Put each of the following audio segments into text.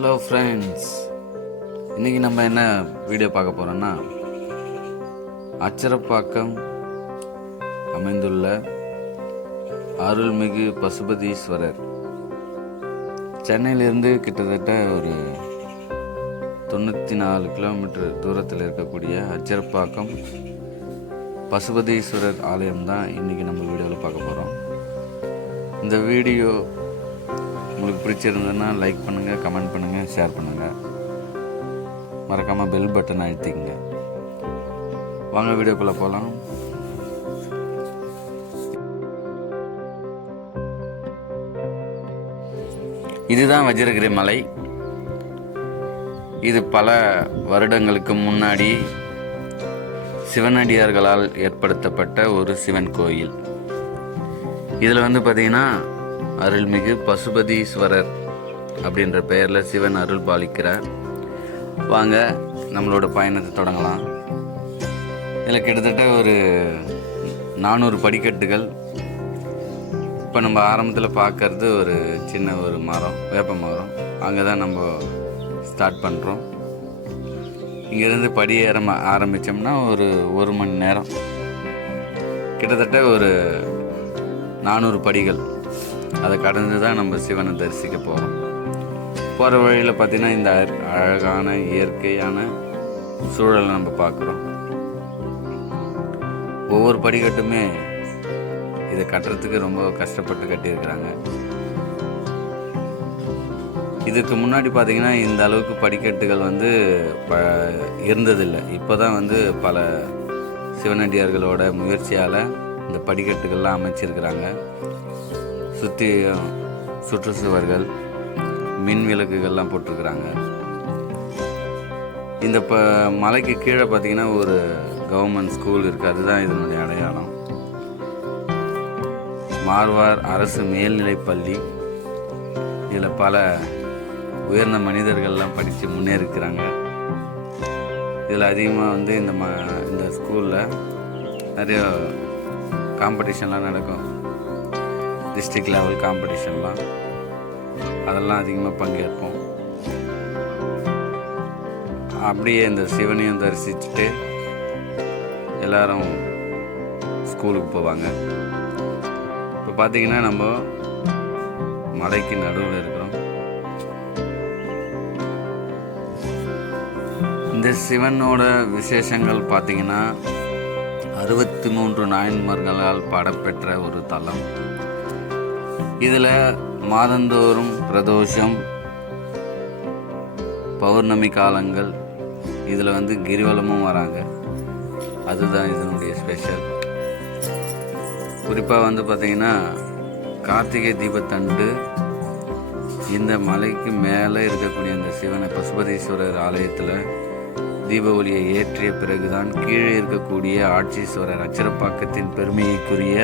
Hello friends, இன்றைக்கி நம்ம என்ன வீடியோ பார்க்க போகிறோன்னா, அச்சரப்பாக்கம் அமைந்துள்ள அருள்மிகு பசுபதீஸ்வரர், சென்னையிலிருந்து கிட்டத்தட்ட ஒரு 94 கிலோமீட்டர் தூரத்தில் இருக்கக்கூடிய அச்சரப்பாக்கம் பசுபதீஸ்வரர் ஆலயம் தான் இன்றைக்கி நம்ம வீடியோவில் பார்க்க போகிறோம். இந்த வீடியோ உங்களுக்கு பிடிச்சிருந்ததுன்னா லைக் பண்ணுங்கள், கமெண்ட் பண்ணுங்கள், ஷேர் பண்ணுங்கள். மறக்காமல் பெல் பட்டன் அழுத்திக்கங்க. வாங்க வீடியோக்குள்ளே போகலாம். இதுதான் வஜ்ரகிரி மலை. இது பல வருடங்களுக்கு முன்னாடி சிவனடியார்களால் ஏற்படுத்தப்பட்ட ஒரு சிவன் கோயில். இதில் பார்த்திங்கன்னா அருள்மிகு பசுபதீஸ்வரர் அப்படின்ற பெயரில் சிவன் அருள் பாலிக்கிறார். வாங்க நம்மளோட பயணத்தை தொடங்கலாம். இதில் கிட்டத்தட்ட ஒரு 400 படிக்கட்டுகள். இப்போ நம்ம ஆரம்பத்தில் பார்க்கறது ஒரு சின்ன ஒரு மரம், வேப்ப மரம். அங்கே தான் நம்ம ஸ்டார்ட் பண்ணுறோம். இங்கேருந்து படி ஏற ஆரம்பித்தோம்னா ஒரு மணி நேரம், கிட்டத்தட்ட ஒரு 400 படிகள். அதை கடந்து தான் நம்ம சிவனை தரிசிக்க போகிறோம். போகிற வழியில் பார்த்திங்கன்னா இந்த அழகான இயற்கையான சூழலை நம்ம பார்க்குறோம். ஒவ்வொரு படிக்கட்டுமே இதை கட்டுறதுக்கு ரொம்ப கஷ்டப்பட்டு கட்டியிருக்கிறாங்க. இதுக்கு முன்னாடி பார்த்திங்கன்னா இந்த அளவுக்கு படிக்கட்டுகள் இருந்ததில்லை. இப்போ தான் பல சிவனடியார்களோட முயற்சியால் இந்த படிக்கட்டுகள்லாம் அமைச்சிருக்கிறாங்க. சுற்றி சுற்றுச்சுவர்கள், மின் விளக்குகள்லாம் போட்டிருக்கிறாங்க. இந்த மலைக்கு கீழே பார்த்திங்கன்னா ஒரு கவர்மெண்ட் ஸ்கூல் இருக்குது. அதுதான் இதனுடைய அடையாளம். மார்வார் அரசு மேல்நிலைப்பள்ளி. இதில் பல உயர்ந்த மனிதர்கள்லாம் படித்து முன்னேறிக்கிறாங்க. இதில் அதிகமாக இந்த ஸ்கூலில் நிறைய காம்படிஷன்லாம் நடக்கும். டிஸ்ட்ரிக்ட் லெவல் காம்படிஷன்லாம், அதெல்லாம் அதிகமாக பங்கேற்போம். அப்படியே இந்த சிவனையும் தரிசிச்சுட்டு எல்லாரும் ஸ்கூலுக்கு போவாங்க. இப்போ பார்த்திங்கன்னா நம்ம மலைக்கு நடுவில் இருக்கிறோம். இந்த சிவனோட விசேஷங்கள் பார்த்திங்கன்னா 63 நாயன்மார்களால் பாடப்பெற்ற ஒரு தலம். இதில் மாதந்தோறும் பிரதோஷம், பௌர்ணமி காலங்கள் இதில் கிரிவலமும் வராங்க. அதுதான் இதனுடைய ஸ்பெஷல். குறிப்பாக பார்த்திங்கன்னா கார்த்திகை தீபத்தண்டு இந்த மலைக்கு மேலே இருக்கக்கூடிய இந்த சிவனை பசுபதீஸ்வரர் ஆலயத்தில் தீப ஒளியை ஏற்றிய பிறகுதான் கீழே இருக்கக்கூடிய ஆட்சீஸ்வரர், அச்சரப்பாக்கத்தின் பெருமைக்குரிய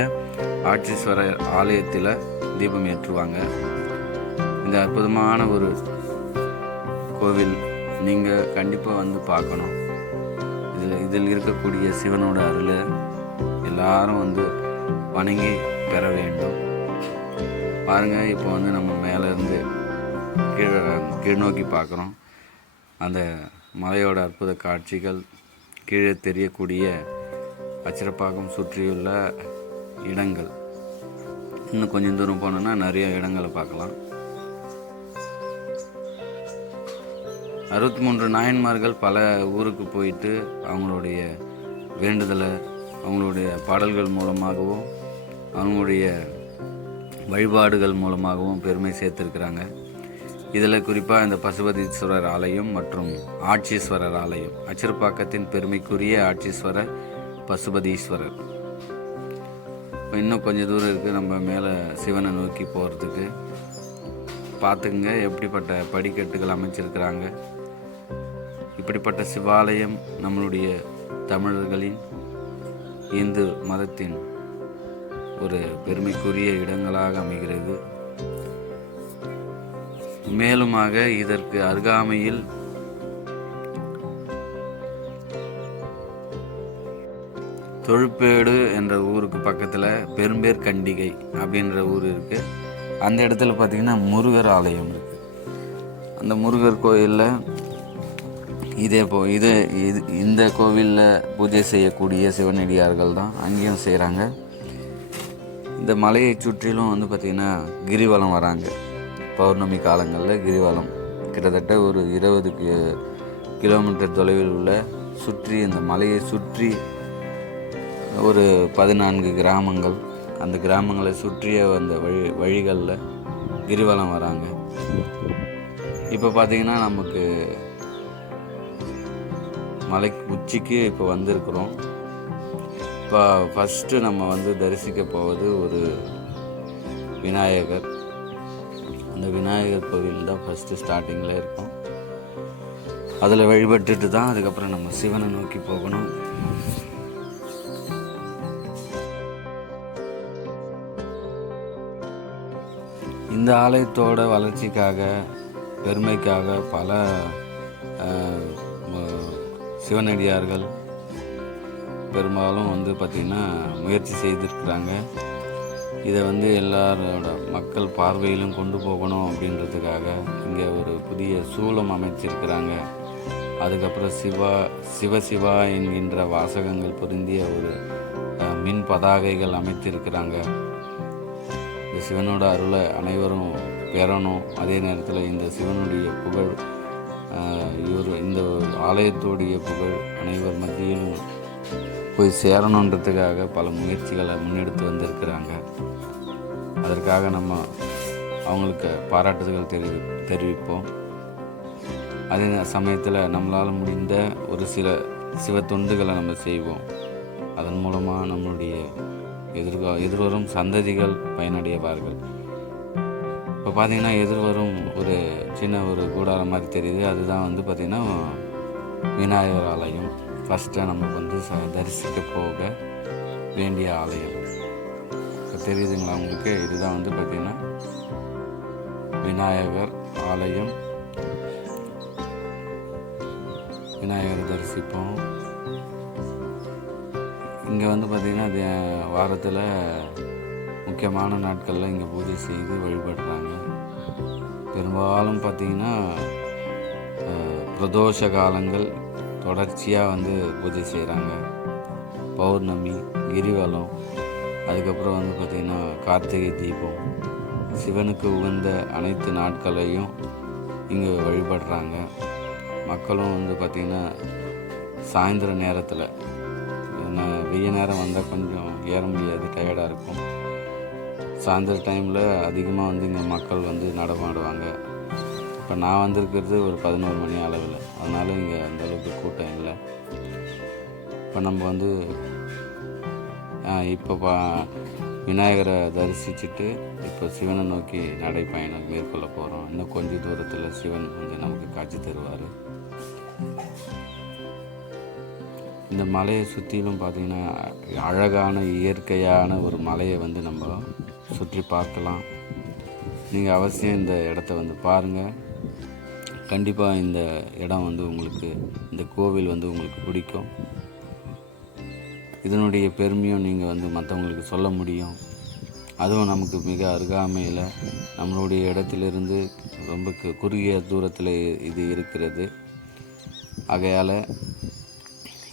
ஆட்சீஸ்வரர் ஆலயத்தில் தீபம் ஏற்றுவாங்க. இந்த அற்புதமான ஒரு கோவில் நீங்கள் கண்டிப்பாக பார்க்கணும். இதில் இருக்கக்கூடிய சிவனோட அருளை எல்லாரும் வணங்கி பெற வேண்டும். பாருங்கள், இப்போ நம்ம மேலேருந்து கீழ் நோக்கி பார்க்குறோம். அந்த மலையோட அற்புத காட்சிகள், கீழே தெரியக்கூடிய அச்சரப்பாக்கம் சுற்றியுள்ள இடங்கள். இன்னும் கொஞ்சம் தூரம் போனோன்னா நிறைய இடங்களை பார்க்கலாம். 63 நாயன்மார்கள் பல ஊருக்கு போயிட்டு அவங்களுடைய வேண்டுதலை அவங்களுடைய பாடல்கள் மூலமாகவும் அவங்களுடைய வழிபாடுகள் மூலமாகவும் பெருமை சேர்த்துருக்கிறாங்க. இதில் குறிப்பாக இந்த பசுபதீஸ்வரர் ஆலயம் மற்றும் ஆட்சீஸ்வரர் ஆலயம், அச்சரப்பாக்கத்தின் பெருமைக்குரிய ஆட்சீஸ்வரர் பசுபதீஸ்வரர். இன்னும் கொஞ்சம் தூரம் இருக்குது நம்ம மேலே சிவனை நோக்கி போகிறதுக்கு. பார்த்துங்க எப்படிப்பட்ட படிக்கட்டுகள் அமைச்சிருக்கிறாங்க. இப்படிப்பட்ட சிவாலயம் நம்மளுடைய தமிழர்களின் இந்து மதத்தின் ஒரு பெருமைக்குரிய இடங்களாக அமைகிறது. மேலுமாக இதற்கு அருகாமையில் தொழுப்பேடு என்ற ஊருக்கு பக்கத்தில் பெரும்பேர் கண்டிகை அப்படின்ற ஊர் இருக்குது. அந்த இடத்துல பார்த்திங்கன்னா முருகர் ஆலயம் இருக்குது. அந்த முருகர் கோயிலில் இந்த கோவிலில் பூஜை செய்யக்கூடிய சிவனடியார்கள் தான் அங்கேயும் செய்கிறாங்க. இந்த மலையை சுற்றிலும் வந்து பார்த்திங்கன்னா கிரிவலம் வராங்க. பௌர்ணமி காலங்களில் கிரிவலம் கிட்டத்தட்ட ஒரு 20 கிலோமீட்டர் தொலைவில் உள்ள சுற்றி இந்த மலையை சுற்றி ஒரு 14 கிராமங்கள், அந்த கிராமங்களை சுற்றிய அந்த வழிகளில் கிரிவலம் வராங்க. இப்போ பார்த்திங்கன்னா நமக்கு மலை உச்சிக்கு இப்போ வந்திருக்கிறோம். இப்போ ஃபஸ்ட்டு நம்ம வந்து தரிசிக்க போவது ஒரு விநாயகர். அந்த விநாயகர் கோவில் தான் ஃபஸ்ட்டு ஸ்டார்டிங்கில் இருக்கும். அதில் வழிபட்டுட்டு தான் அதுக்கப்புறம் நம்ம சிவனை நோக்கி போகணும். இந்த ஆலயத்தோட வளர்ச்சிக்காக, பெருமைக்காக பல சிவனடியார்கள் பெரும்பாலும் வந்து பார்த்திங்கன்னா முயற்சி செய்திருக்கிறாங்க. இதை வந்து எல்லாரோட மக்கள் பார்வையிலும் கொண்டு போகணும் அப்படின்றதுக்காக இங்கே ஒரு புதிய சூலம் அமைச்சிருக்கிறாங்க. அதுக்கப்புறம் சிவா என்கின்ற வாசகங்கள் பொருந்திய ஒரு மின் பதாகைகள் அமைத்திருக்கிறாங்க. இந்த சிவனோட அருளை அனைவரும் பெறணும். அதே நேரத்தில் இந்த சிவனுடைய புகழ், இந்த ஆலயத்துடைய புகழ் அனைவர் மத்தியிலும் போய் சேரணுன்றதுக்காக பல முயற்சிகளை முன்னெடுத்து வந்திருக்கிறாங்க. அதற்காக நம்ம அவங்களுக்கு பாராட்டுதல்கள் தெரிவிப்போம். அதே சமயத்தில் நம்மளால் முடிந்த ஒரு சில சிவ தொண்டுகளை நம்ம செய்வோம். அதன் மூலமாக நம்மளுடைய எதிர்வரும் சந்ததிகள் பயனடைவார்கள். இப்போ பார்த்திங்கன்னா எதிர்வரும் ஒரு சின்ன ஒரு கூடாரம் மாதிரி தெரியுது. அதுதான் வந்து பார்த்திங்கன்னா விநாயகர் ஆலயம். ஃபஸ்ட்டாக நம்ம வந்து தரிசிக்க போக வேண்டிய ஆலயம். இப்போ தெரியுதுங்களா உங்களுக்கு? இதுதான் வந்து பார்த்திங்கன்னா விநாயகர் ஆலயம். விநாயகரை தரிசிப்போம். இங்கே வந்து பார்த்திங்கன்னா வாரத்தில் முக்கியமான நாட்களில் இங்கே பூஜை செய்து வழிபடுறாங்க. பெரும்பாலும் பார்த்திங்கன்னா பிரதோஷ காலங்கள் தொடர்ச்சியாக வந்து பூஜை செய்கிறாங்க. பௌர்ணமி, கிரிவலம், அதுக்கப்புறம் வந்து பார்த்திங்கன்னா கார்த்திகை தீபம், சிவனுக்கு உகந்த அனைத்து நாட்களையும் இங்கே வழிபடுறாங்க. மக்களும் வந்து பார்த்திங்கன்னா சாயந்தர நேரத்தில், வெய்ய நேரம் வந்தால் கொஞ்சம் ஏற முடியாது, டயர்டாக இருக்கும். சாயந்தர டைமில் அதிகமாக வந்து இங்கே மக்கள் வந்து நடமாடுவாங்க. இப்போ நான் வந்திருக்கிறது ஒரு 11 மணி அளவில், அதனால் இங்கே அந்தளவுக்கு கூட்டம் இல்லை. இப்போ நம்ம வந்து இப்போ விநாயகரை தரிசிச்சுட்டு இப்போ சிவனை நோக்கி நடைப்பயணம் மேற்கொள்ள போகிறோம். இன்னும் கொஞ்சம் தூரத்தில் சிவன் வந்து நமக்கு காட்சி தருவார். இந்த மலையை சுற்றிலும் பார்த்திங்கன்னா அழகான இயற்கையான ஒரு மலையை வந்து நம்ம சுற்றி பார்க்கலாம். நீங்கள் அவசியம் இந்த இடத்த வந்து பாருங்கள். கண்டிப்பாக இந்த இடம் வந்து உங்களுக்கு, இந்த கோவில் வந்து உங்களுக்கு பிடிக்கும். இதனுடைய பெருமையும் நீங்கள் வந்து மற்றவங்களுக்கு சொல்ல முடியும். அதுவும் நமக்கு மிக அருகாமையில் நம்மளுடைய இடத்திலிருந்து ரொம்ப குறுகிய தூரத்தில் இது இருக்கிறது. ஆகையால்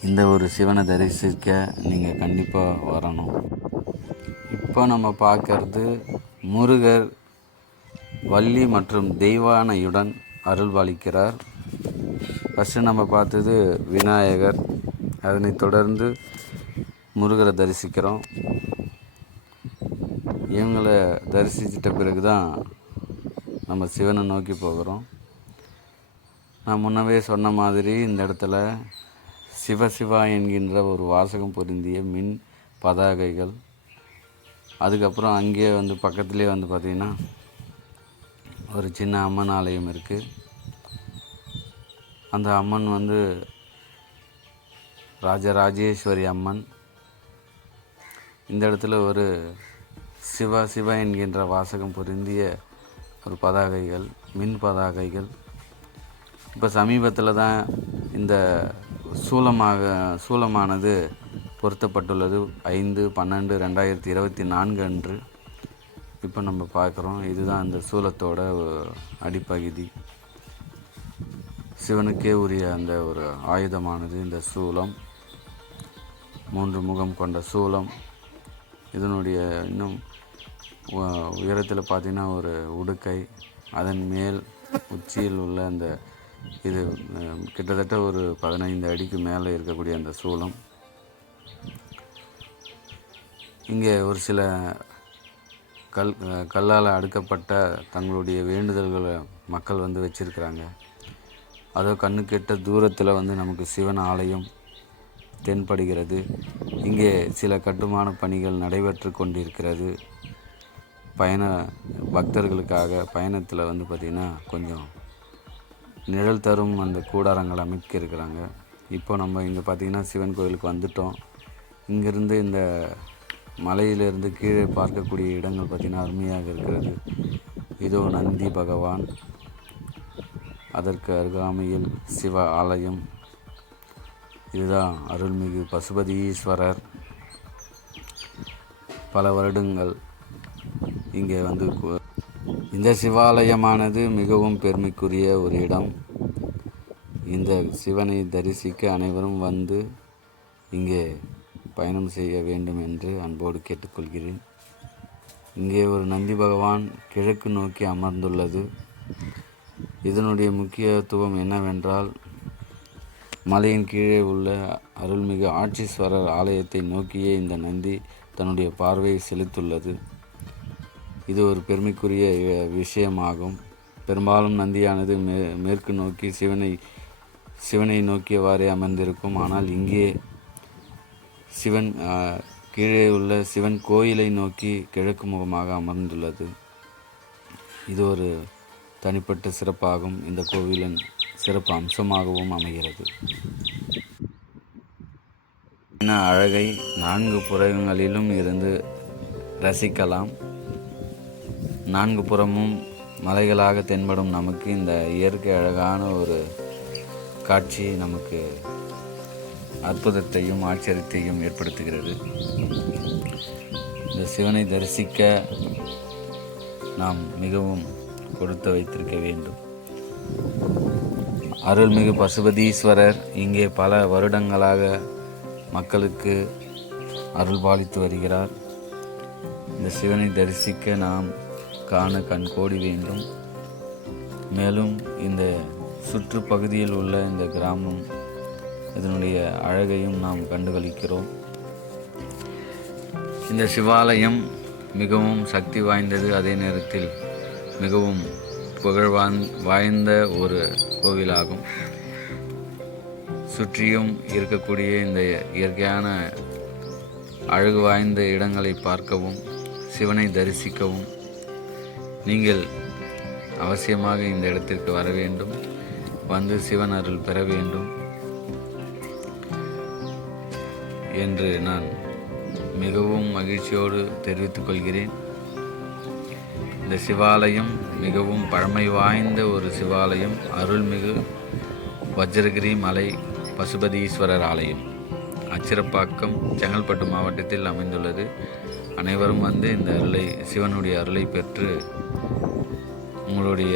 இந்த ஒரு சிவனை தரிசிக்க நீங்கள் கண்டிப்பாக வரணும். இப்போ நம்ம பார்க்கறது முருகர் வள்ளி மற்றும் தெய்வானையுடன் அருள்பாலிக்கிறார். ஃபஸ்ட்டு நம்ம பார்த்தது விநாயகர், அதனைத் தொடர்ந்து முருகரை தரிசிக்கிறோம். இவங்களை தரிசிச்சிட்ட பிறகு தான் நம்ம சிவனை நோக்கி போகிறோம். நான் முன்னவே சொன்ன மாதிரி இந்த இடத்துல சிவா என்கின்ற ஒரு வாசகம் பொருந்திய மின் பதாகைகள், அதுக்கப்புறம் அங்கேயே வந்து பக்கத்துலேயே வந்து பார்த்திங்கன்னா ஒரு சின்ன அம்மன் ஆலயம் இருக்குது. அந்த அம்மன் வந்து ராஜராஜேஸ்வரி அம்மன். இந்த இடத்துல ஒரு சிவா என்கின்ற வாசகம் பொருந்திய ஒரு பதாகைகள், மின் பதாகைகள். இப்போ சமீபத்தில் தான் இந்த சூலமானது பொருத்தப்பட்டுள்ளது 5/12/2024 அன்று. இப்போ நம்ம பார்க்குறோம், இதுதான் அந்த சூலத்தோட அடிப்பகுதி. சிவனுக்கே உரிய அந்த ஒரு ஆயுதமானது இந்த சூலம். 3 முகம் கொண்ட சூலம். இதனுடைய இன்னும் உயரத்தில் பார்த்திங்கன்னா ஒரு உடுக்கை, அதன் மேல் உச்சியில் உள்ள அந்த இது கிட்டத்தட்ட ஒரு 15 அடிக்கு மேலே இருக்கக்கூடிய அந்த சூலம். இங்கே ஒரு சில கல்லால் அடுக்கப்பட்ட தங்களுடைய வேண்டுதல்களை மக்கள் வந்து வச்சுருக்கிறாங்க. அதோ கண்ணுக்கெட்ட தூரத்தில் வந்து நமக்கு சிவன் ஆலயம் தென்படுகிறது. இங்கே சில கட்டுமான பணிகள் நடைபெற்று கொண்டிருக்கிறது. பக்தர்களுக்காக பயணத்தில் வந்து பார்த்திங்கன்னா கொஞ்சம் நிழல் தரும் அந்த கூடாரங்கள் அமைக்க இருக்கிறாங்க. இப்போ நம்ம இங்கே பார்த்திங்கன்னா சிவன் கோயிலுக்கு வந்துட்டோம். இங்கேருந்து இந்த மலையிலிருந்து கீழே பார்க்கக்கூடிய இடங்கள் பார்த்திங்கன்னா அருமையாக இருக்கிறது. இதோ நந்தி பகவான், அதற்கு அருகாமையில் சிவ ஆலயம். இதுதான் அருள்மிகு பசுபதீஸ்வரர். பல வருடங்கள் இங்கே வந்து இந்த சிவாலயமானது மிகவும் பெருமைக்குரிய ஒரு இடம். இந்த சிவனை தரிசிக்க அனைவரும் வந்து இங்கே பயணம் செய்ய வேண்டும் என்று அன்போடு கேட்டுக்கொள்கிறேன். இங்கே ஒரு நந்தி பகவான் கிழக்கு நோக்கி அமர்ந்துள்ளது. இதனுடைய முக்கியத்துவம் என்னவென்றால், மலையின் கீழே உள்ள அருள்மிகு ஆட்சீஸ்வரர் ஆலயத்தை நோக்கியே இந்த நந்தி தன்னுடைய பார்வையை செலுத்துள்ளது. இது ஒரு பெருமைக்குரிய விஷயமாகும். பெரும்பாலும் நந்தியானது மேற்கு நோக்கி சிவனை நோக்கியவாறே அமர்ந்திருக்கும். ஆனால் இங்கே சிவன் கீழே உள்ள சிவன் கோயிலை நோக்கி கிழக்கு முகமாக அமர்ந்துள்ளது. இது ஒரு தனிப்பட்ட சிறப்பாகும். இந்த கோவிலின் சிறப்பு அம்சமாகவும் அமைகிறது. அழகை 4 புறங்களிலும் இருந்து ரசிக்கலாம். 4 புறமும் மலைகளாக தென்படும் நமக்கு இந்த இயற்கை அழகான ஒரு காட்சி நமக்கு அற்புதத்தையும் ஆச்சரியத்தையும் ஏற்படுத்துகிறது. இந்த சிவனை தரிசிக்க நாம் மிகவும் கொடுத்து வைத்திருக்க வேண்டும். அருள்மிகு பசுபதீஸ்வரர் இங்கே பல வருடங்களாக மக்களுக்கு அருள் பாலித்து வருகிறார். இந்த சிவனை தரிசிக்க நாம் காண கண்கோடி வேண்டும். மேலும் இந்த சுற்றுப்பகுதியில் உள்ள இந்த கிராமம், இதனுடைய அழகையும் நாம் கண்டுகளிக்கிறோம். இந்த சிவாலயம் மிகவும் சக்தி வாய்ந்தது, அதே நேரத்தில் மிகவும் புகழ் வாய்ந்த ஒரு கோவிலாகும். சுற்றியும் இருக்கக்கூடிய இந்த இயற்கையான அழகு வாய்ந்த இடங்களை பார்க்கவும், சிவனை தரிசிக்கவும் நீங்கள் அவசியமாக இந்த இடத்திற்கு வர வேண்டும். வந்து சிவன் அருள் பெற வேண்டும் என்று நான் மிகவும் மகிழ்ச்சியோடு தெரிவித்துக் கொள்கிறேன். இந்த சிவாலயம் மிகவும் பழமை வாய்ந்த ஒரு சிவாலயம். அருள்மிகு வஜ்ரகிரி மலை பசுபதீஸ்வரர் ஆலயம், அச்சிரப்பாக்கம், செங்கல்பட்டு மாவட்டத்தில் அமைந்துள்ளது. அனைவரும் வந்து இந்த சிவனுடைய அருளை பெற்று உங்களுடைய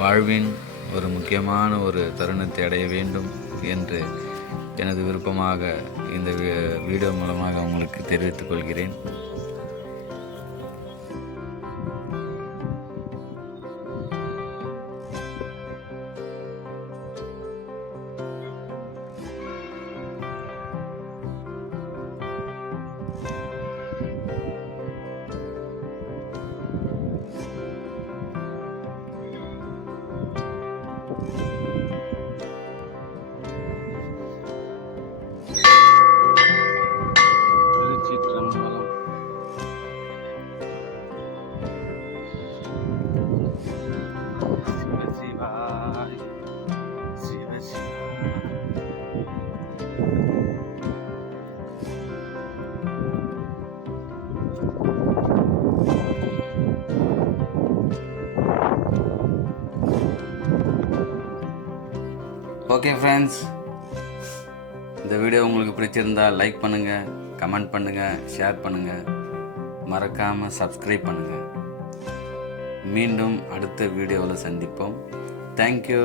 வாழ்வின் ஒரு முக்கியமான ஒரு தருணத்தை அடைய வேண்டும் என்று எனது விருப்பமாக இந்த வீடியோ மூலமாக உங்களுக்கு தெரிவித்துக் கொள்கிறேன். ஓகே ஃப்ரெண்ட்ஸ், இந்த வீடியோ உங்களுக்கு பிடிச்சிருந்தால் லைக் பண்ணுங்கள், கமெண்ட் பண்ணுங்கள், ஷேர் பண்ணுங்கள், மறக்காமல் சப்ஸ்கிரைப் பண்ணுங்கள். மீண்டும் அடுத்த வீடியோவில் சந்திப்போம். தேங்க்யூ.